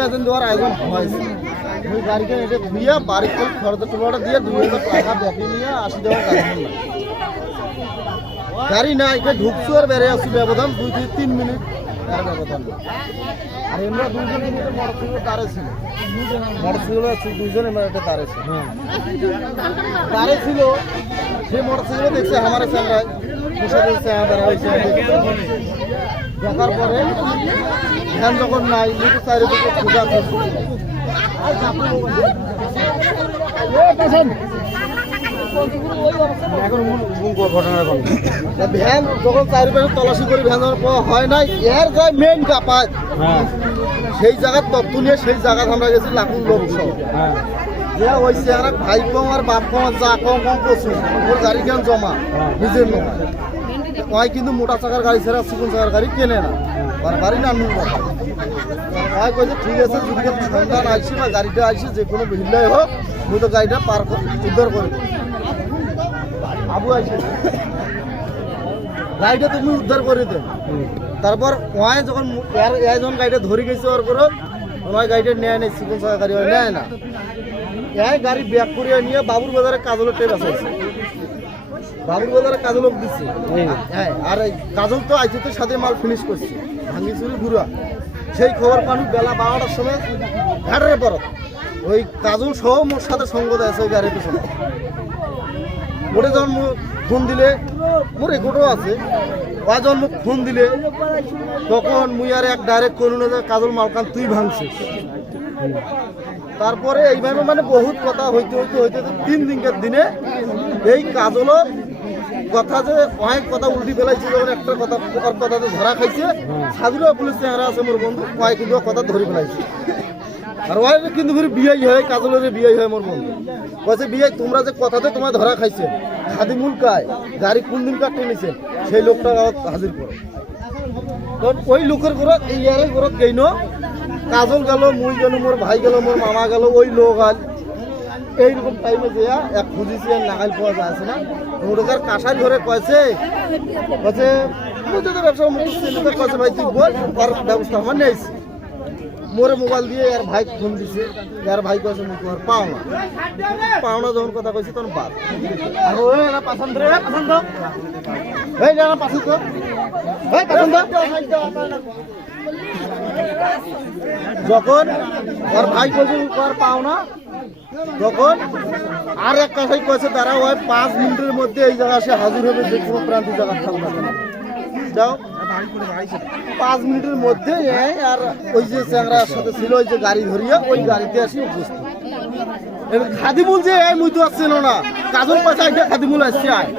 বেতন দেওয়ার আয়োজন হয়েছে। ওই গাড়িকে এটা ধুইয়া বাড়ির করে খরচ টোলাটা দিয়ে 2000 টাকা ব্যাপী নিয়ে 80 টাকা গাড়ি না এটা ঢুকছো আর বেড়ে আসছি ব্যবধান 2-3 মিনিট তার ব্যবধান। আর আমরা দুইজন মিনিটে মোটরসাইকেল দাঁড়ে ছিল, মোটরসাইকেল দুইজন আমরা এটা দাঁড়ে ছিল, দাঁড়ে ছিল। সেই মোটরসাইকেল দেখছে আমার সামনে দেখার পরে ধ্যান যখন নাই লিখে চারিদিকে খোঁজা ভ্যান যখন চারিপাশে তল্লাশি করে ভ্যান হয় নাই এর যায় মেইন কাপাত সেই জায়গার তথ্য নিয়ে সেই জায়গা আমরা গেছি লাখুন লোক সহ যে ওই চেহারা ভাই কম আর বাপ কম যা কম কম করছে ওর গাড়ি কেন জমা নিজের নয় ওই কিন্তু মোটা চাকার গাড়ি ছাড়া চিকন চাকার গাড়ি কেনে না বাড়ি না ওই কইছে ঠিক আছে যদি সন্ধান আসছি বা গাড়িটা আসছে যে কোনো ভিড়লাই হোক মুই তো গাড়িটা পার উদ্ধার করে আবু আসে গাড়িটা তুমি উদ্ধার করে দেন। তারপর ওই যখন যখন গাড়িটা ধরে গেছে ওর করে ওই গাড়িটা নেয় নেই চিকন চাকার গাড়ি নেয় না এই গাড়ি ব্যাক করিয়ে নিয়ে বাবুর বাজারে কাজলের টেপ আছে বাবুর বাজারে কাজলক দিচ্ছে। হ্যাঁ আর এই কাজল তো আইসিতে সাথে মাল ফিনিশ করছে ভাঙ্গি চুরি ঘুরা সেই খবর পানি বেলা 12টার সময় ঘাটের পর ওই কাজল সহ মোর সাথে সঙ্গ দেয় ওই গাড়ির পিছনে ওটা যখন ফোন দিলে মোর রেকর্ডও আছে ওই যখন মুখ ফোন দিলে তখন মুই আর এক ডাইরেক্ট করুন কাজল মালকান তুই ভাঙছিস। তারপরে এইভাবে মানে বহুত কথা হইতে হইতে হইতে 3 দিনকার দিনে এই কাজলও কথা যে অনেক কথা উল্টি ফেলাইছে যখন একটা কথা ওর কথাতে ধরা খাইছে সাধুরা পুলিশ চেহারা আছে মোর বন্ধু কয় কিন্তু কথা ধরে ফেলাইছে। আর ওই কিন্তু ফির বিয়াই হয় কাজলের বিয়াই হয় মোর বন্ধু কয়েছে বিয়াই তোমরা যে কথাতে তোমার ধরা খাইছে খাদিমুল কায় গাড়ি কোন দিন কাটতে নিছে সেই লোকটা হাজির করো। তখন ওই লোকের ঘরত এই ইয়ারের ঘরত গেইনো কাজল গেল মুই গেল মোর ভাই গেল মোর মামা গেল ওই লোক আল এইরকম টাইমে যেয়া এক খুঁজিছি আর নাগাল পাওয়া যাচ্ছে না মোটার কাঁসার ঘরে কয়েছে কয়েছে ব্যবসা কয়েছে ভাই তুই বল তার ব্যবস্থা আমার নেইছি মোরে মোবাইল দিয়ে আর ভাই ফোন দিছে আর ভাই কয়েছে মুখ আর পাওনা পাওনা যখন কথা কইছি তখন বাদ আর ওই না পছন্দ রে পছন্দ এই না পছন্দ এই পছন্দ যখন ওর ভাই কইছে আর পাওনা তখন আর এক কাছাই কয়েছে তারা ওই 5 মিনিটের মধ্যে এই জায়গা এসে হাজির হবে যে কোনো প্রান্তিক জায়গা থাকবে না যাও 5 মিনিটের মধ্যে আর ওই যে চ্যাংরার সাথে ছিল ওই যে গাড়ি ধরিয়ে ওই গাড়িতে আসি উপস্থিত খাদিমুল যে এই মুই তো আসছিল না কাজল পয়সা আইসা খাদিমুল আসছে আয়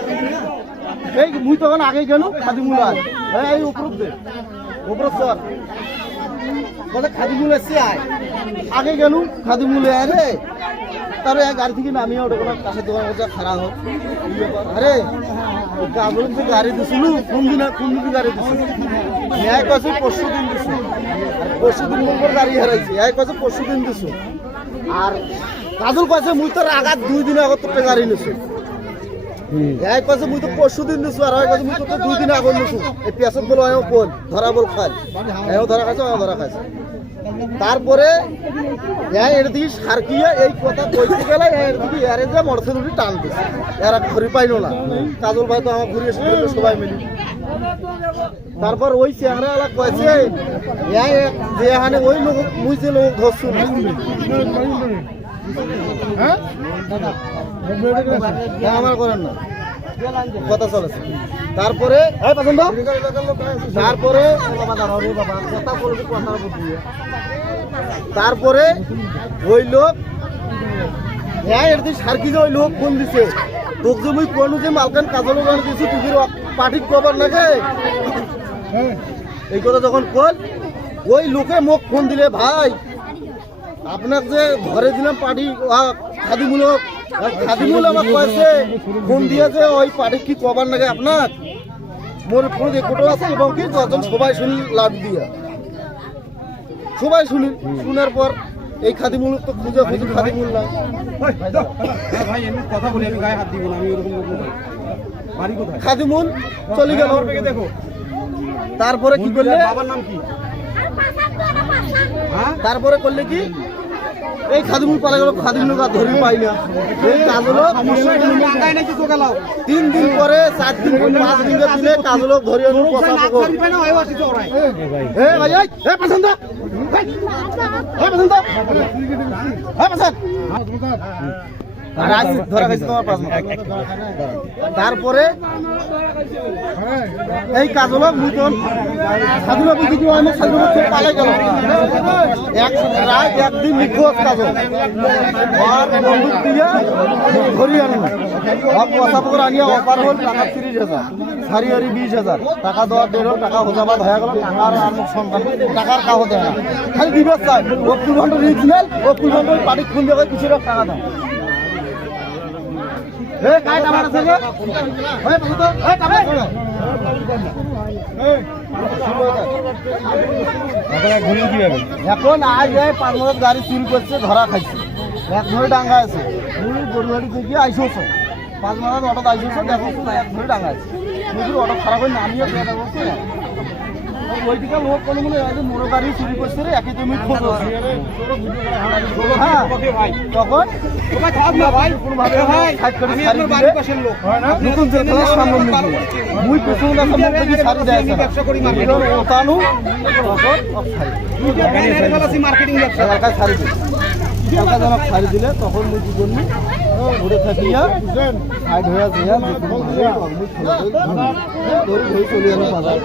এই মুই তখন আগে গেল খাদিমুল আয় এই উপর দে উপর সর বলে খাদিমুল আসছে আয় আগে গেল খাদিমুল আয় রে তার গাড়ি থেকে নামিয়ে ওটা কোনো কাছে দোকান করছে খারাপ হোক আরে কাজল যে গাড়ি দিছিল কোন দিন গাড়ি দিছিল এক কাছে 500 দিন দিছিল আর 500 দিন পর গাড়ি হারাইছে এক কাছে 500 দিন দিছিল আর কাজল কাছে মুই তোর আগাত 2 দিন আগত তোর গাড়ি নিছি এক কাছে মুই তো 500 দিন দিছি আর এক কাছে মুই তো 2 দিন আগত নিছি এই পেছন বল আয়ও কোন ধরা বল খাল আয়ও ধরা খাইছে আয়ও ধরা খাইছে। তারপরে এর দিকে সারকিয়ে এই কথা কইতে গেলে এর দিকে এর যে মোটরসাইকেলটি টান দিছে এরা ঘুরি পাইল না কাজল ভাই তো আমার ঘুরে এসে সবাই মিলি। তারপর ওই চেহারা এলা কয়েছে যে এখানে ওই লোক মুই যে লোক ধরছু হ্যাঁ আমার করেন না কথা চলেছে। তারপরে তারপরে তারপরে ওই লোক সার্কি যে ওই লোক ফোন দিছে তোকে যে মুই কোন যে মালকান কাজল দিছি তুই পার্টির খবর লাগে এই কথা যখন কল ওই লোকে মুখ ফোন দিলে ভাই আপনার যে ঘরে দিলাম পার্টি খাদিমুল আমার কয়েছে ফোন দিয়েছে ওই পার্টি কি খবর লাগে আপনার মোর ফোন রেকর্ডও আছে এবং কি যখন সবাই শুনি লাভ দিয়া সবাই শুনি শোনার পর এই খাদিমুল তো খুঁজে খাদিমুল না খাদিমুল চলে গেল। তারপরে কি করলে বাবার নাম কি তারপরে করলে কি এই খাদিমুল পালা গেল, খাদিমুল ধরি পাই না। এই কাজ হলো 3 দিন পরে 4 দিন 5 দিন দিলে কাজ হলো ধরি আনু পচা পকর। ভাই পছন্দ পছন্দ পছন্দ ধরা খাইছে তোমার 5 মাস। তারপরে এই কাজ হলো নতুন স্বাধীনতা বিধি অনেক স্বাধীনতা পালাই গেল। একদিন নিখোঁজ কাজ বন্দুক দিয়ে ধরি আনু পচা পকর আনিয়া অফার হল টাকা 30,000, সারি 20,000 টাকা দেওয়ার দেড় টাকা হোজাবাদ হয়ে গেল। টাকার আমুক সন্তান টাকার কাগজ দেয় না, খালি দিবস চাই অকুল ঘন্টা রিজনেল অকুল ঘন্টা পাটি খুন দেবে কিছু টাকা দাও। এখন আজ 5 মাস গাড়ি চুরি করছে, ধরা খাইছে, এক ধরে ডাঙ্গা আছে। গরুহাটি থেকে আইসোছ 5 মাস অটো আইসোছ, দেখো এক ধরে ডাঙ্গা আছে। অটো খারাপ হয়ে নামিয়ে পেটা করছে না। ওইদিকে লোক কোনো মনে মোড়ো গাড়ি চুরি করছে রে, একই তুমি খোঁজ। হ্যাঁ তখন নতুন জেলখানার সামনে মুই পেছনে সারি দেয় ওতানু মার্কেটিং এলাকায় সারি দিল। এলাকাজনক সারি দিলে তখন মুই কি করলি ঘুরে থাকিয়া সাইড হয়ে দিয়া চলে আনো বাজার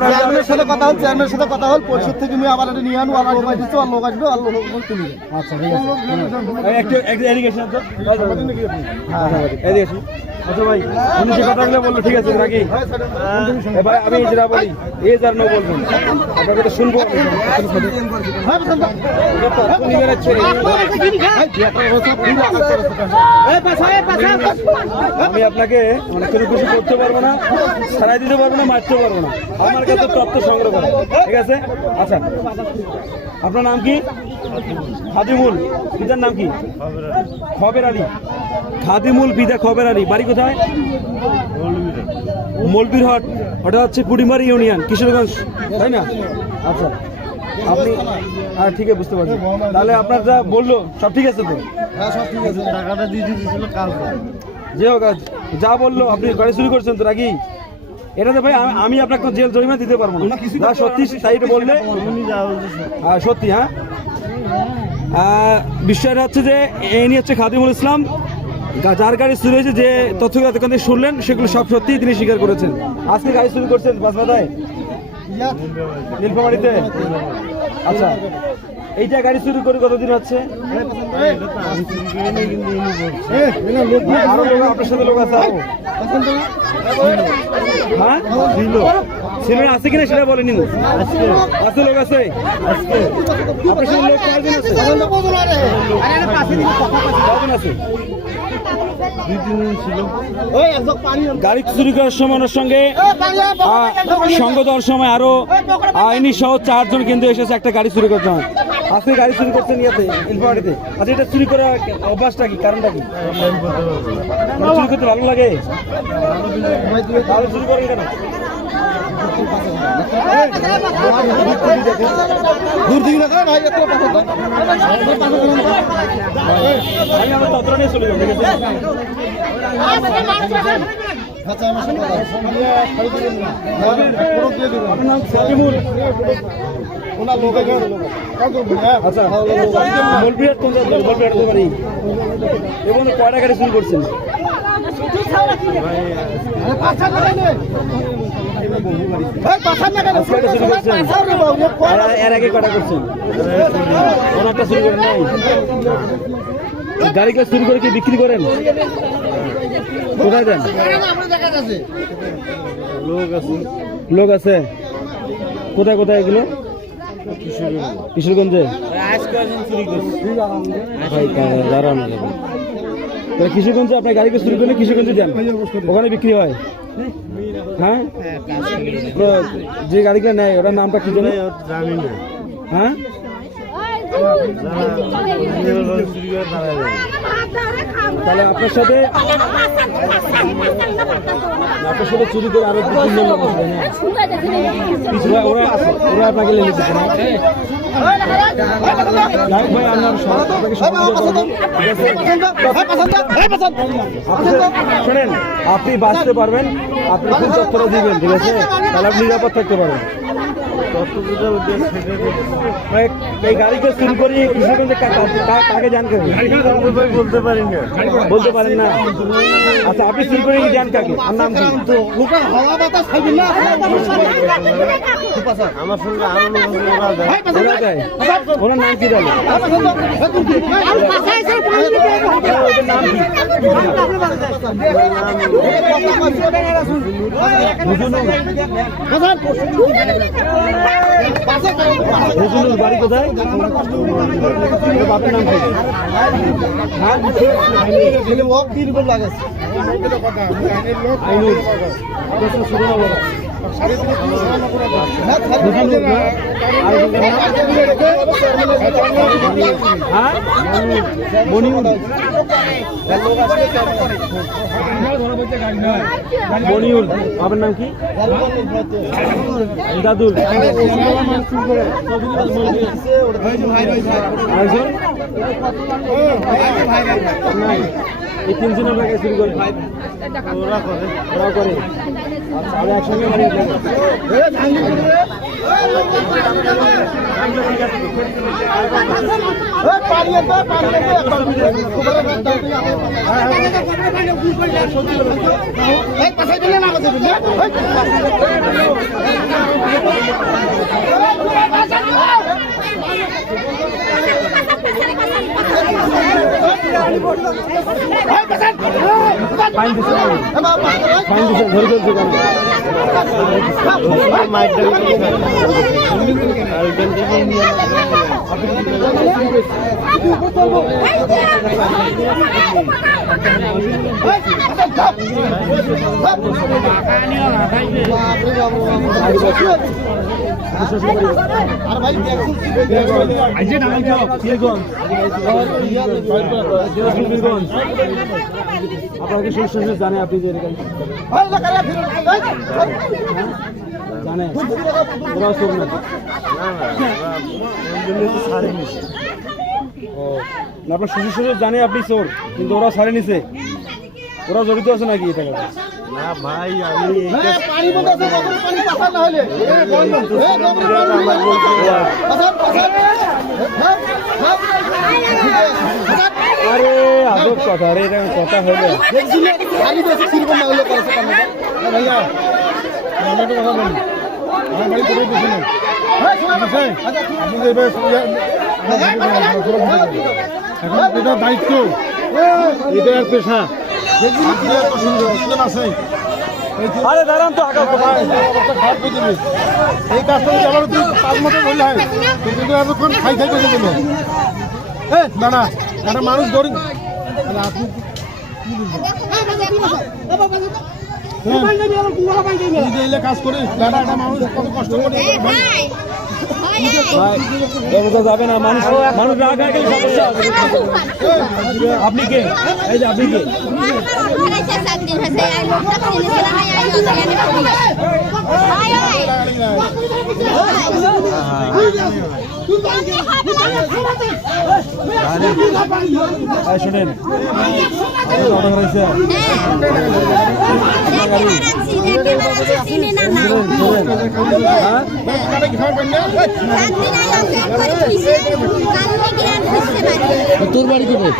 চেয়ারম্যানের সাথে কথা হল, চেয়ারম্যানের সাথে কথা হল, পরিষদ থেকে আমি আবার নিয়ে আনু, আর লোক আসবে, আর লোক আসবে, আর লোক তুলি। আচ্ছা ঠিক আছে। আচ্ছা ভাই উনি যে কথাগুলো বললো ঠিক আছে নাকি? এবার আমি যেটা বলি এই যার নো বলবেন আপনাকে শুনবো। আমি আপনাকে মানে কোনো কিছু করতে পারবো না, ছাড়াই দিতে পারবো না, মারতে পারবো না। আমার কাছে তথ্য সংগ্রহ করা, ঠিক আছে? আচ্ছা আপনার নাম কি? খাদিমুল। পিতার নাম কি? খবের আলী। খাদিমুল পিতা খবের আলী। বাড়ি কোথায়? মলবিরহাট। ওটা হচ্ছে কুড়িমারি ইউনিয়ন, কিশোরগঞ্জ, তাই না? আচ্ছা আপনি হ্যাঁ ঠিক আছে, বুঝতে পারছি। তাহলে আপনার যা বললো সব ঠিক আছে তো? হ্যাঁ সব ঠিক আছে, টাকাটা দিয়ে দিয়েছিল কাজ। যে হোক যা বললো আপনি গাড়ি চুরি করছেন তো নাকি? এটাতে ভাই আমি আপনাকে জেল জরিমানা দিতে পারবো না। সত্যি সাইডে বললে সত্যি। হ্যাঁ বিষয়টা হচ্ছে যে ইনি হচ্ছে খাদিমুল ইসলাম, যার গাড়ি চুরি হয়েছে, যে তথ্যগুলো এতক্ষণ থেকে শুনলেন সেগুলো সব সত্যি তিনি স্বীকার করেছেন। আজকে গাড়ি চুরি করছেন বাসবাদায় নীলফামারীতে। আচ্ছা এইটা গাড়ি চুরি করে কতদিন হচ্ছে? আরো লোক আপনার সাথে লোক আছে? হ্যাঁ ছিলেন, আছে কিনা সেটা বলেনি। আছে লোক আছে? আপনার সাথে লোক কয়জন আছে? গাড়ি চুরি করার সময় ওনার সঙ্গে সঙ্গ দেওয়ার সময় আরো আইনি সহ 4 জন কিন্তু এসেছে একটা গাড়ি চুরি করতে। আজকে গাড়ি চুরি করছেন ইয়াতে নীলফামারীতে। আচ্ছা এটা চুরি করার অভ্যাসটা কি, কারণটা কি? চুরি করতে ভালো লাগে, তাহলে চুরি করেন কেন? দূর দিকে না ভাই, আমি আমার তত্ত্ব নিয়ে চলে যাবো, ঠিক আছে? আচ্ছা মলবিহাট কোন মলবিহাট তো বাড়ি এবং কয়টা গাড়ি চুরি করছেন? এর আগে কটা করছেন? অনেকটা চুরি করেন নাই? গাড়িগুলো চুরি করে কি বিক্রি করেন? কোথায় দেন? লোক আছে কোথায় কোথায় এগুলো? কিশোরগঞ্জে। কিশোরগঞ্জে আপনার গাড়িকে চুরি করলে কিশোরগঞ্জে যান, ওখানে বিক্রি হয়। হ্যাঁ যে গাড়িগুলো নেয় ওটার নামটা কি জানি? হ্যাঁ তাহলে আপনার সাথে চুরি করে আরো 2-3 জন লোক আসবে না? ওরা আপনাকে লেগে দিচ্ছে না? যাই ভাই, আপনার আপনাকে শোনেন, আপনি বাঁচতে পারবেন, আপনি ফুল চত্বরে দিবেন, ঠিক আছে? তাহলে আপনি নিরাপদ থাকতে পারবেন। এই গাড়িকে চুরি করি কিশোরগঞ্জে কাকে জানতে বলতে পারেন না? আচ্ছা, আপনি চুরি করে জান কাকে? আর নাম কি? আমার সঙ্গে আরো ওনার নাম কি বলে? বাড়ি কোথায়? বাপের নাম কি? মনিউল, বাবার নাম কি? দাদুল। এই 3 জন আপনাকে শুরু করে ওরা করে আচ্ছা, একসঙ্গে আপনাকে শেষ জানে আপনি যে জানে ওরাও চোর নাকি? আপনার শ্বশুর জানে আপনি চোর, কিন্তু ওরা ছাড়ে নিছে, ওরা জড়িত আছে নাকি এটা? না ভাই, আমি আরে আজব কথা, আরে এটা কথা হলো ভাইয়া। আমি একটা কথা বলি, আমার বাড়ি কোথায় বেশি নেই, এখন এটা দায়িত্ব, এটা আর পেশা। আরে দাঁড়ান তো, এই কাজটা আবার 5 মাসে বললে হয়, কিন্তু এতক্ষণ খাই খাই করে বললো না না, একটা মানুষ গরিব। আপনি কাজ করিস, একটা মানুষ কত কষ্ট করে যাবে না, মানুষ মানুষ না খায় গেলে সমস্যা হবে। আপনি কে? এই যে আপনি কে? শোনেন, তোর বাড়ি কোথায়?